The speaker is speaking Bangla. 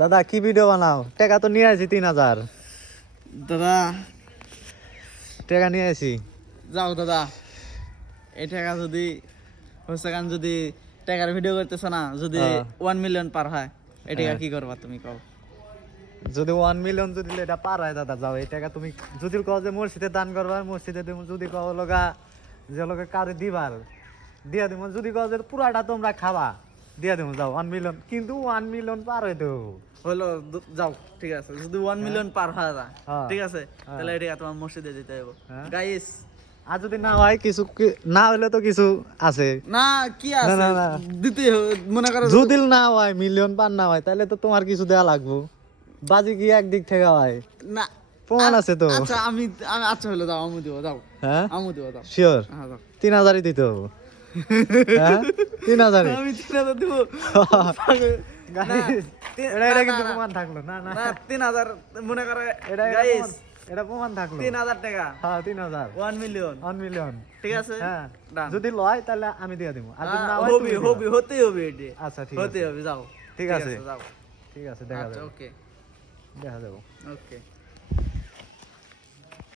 দাদা কি ভিডিও বানাও? টাকা তো নিয়ে আসি 3000। দাদা টাকা নিয়ে আসি। যাও দাদা, এই টাকা যদি হচ্ছে গান যদি টাকার ভিডিও করতেছ না, যদি 1 মিলিয়ন পার হয় এই টাকা কি করবা তুমি কও? যদি 1 মিলিয়ন যদি এটা পার হয় দাদা, যাও এই টাকা তুমি যদি কও যে মসজিদে দান করবা, মসজিদে দেবো। যদি কও লগা যে লোকে কারে দিবার দিয়া দিব। যদি কও যে পুরাটা তোমরা খাবা, দিয়া দেবো। যাও 1 মিলিয়ন, কিন্তু 1 মিলিয়ন পার হইতে হবে। হলো যাও, ঠিক আছে। যদি 1 মিলিয়ন পার হয় না, হ্যাঁ। ঠিক আছে, তাহলে এই টাকা তোমার মসজিদে দিতে হবে। গাইস, আর যদি না হয় কিছু না হইলে তো কিছু আছে না কি আছে, না, না। দিতে হবে। মনে করো যদি না হয় মিলিয়ন পার না হয়, তাহলে তো তোমার কিছু দেয়া লাগবো। বাজি কি একদিক থেকে হয়? না, প্রমাণ আছে তো। আচ্ছা আমি আচ্ছা হলো দাও, আমু দিব, দাও। হ্যাঁ আমু দিব, দাও। শিওর হ্যাঁ দাও। 3000ই দিতে হবে। হ্যাঁ 3000ই। আমি 3000 দিব। এটা কিন্তু প্রমাণ থাকলো না না না 3000 মনে করে এটা গাইস, এটা প্রমাণ থাকলো। 3000 টাকা, হ্যাঁ 3000। 1 মিলিয়ন, 1 মিলিয়ন, ঠিক আছে। হ্যাঁ Done. যদি লয় তাহলে আমি দিয়ে দিব। আর যদি না হয় হবে তুমি দিবা। হবে, হতেই হবে এটি। আচ্ছা ঠিক হতে আছে। হবে, যাও। ঠিক আছে যাও। ঠিক আছে দেখা আচ্ছা যাবে। ওকে দেখা যাবে। ওকে।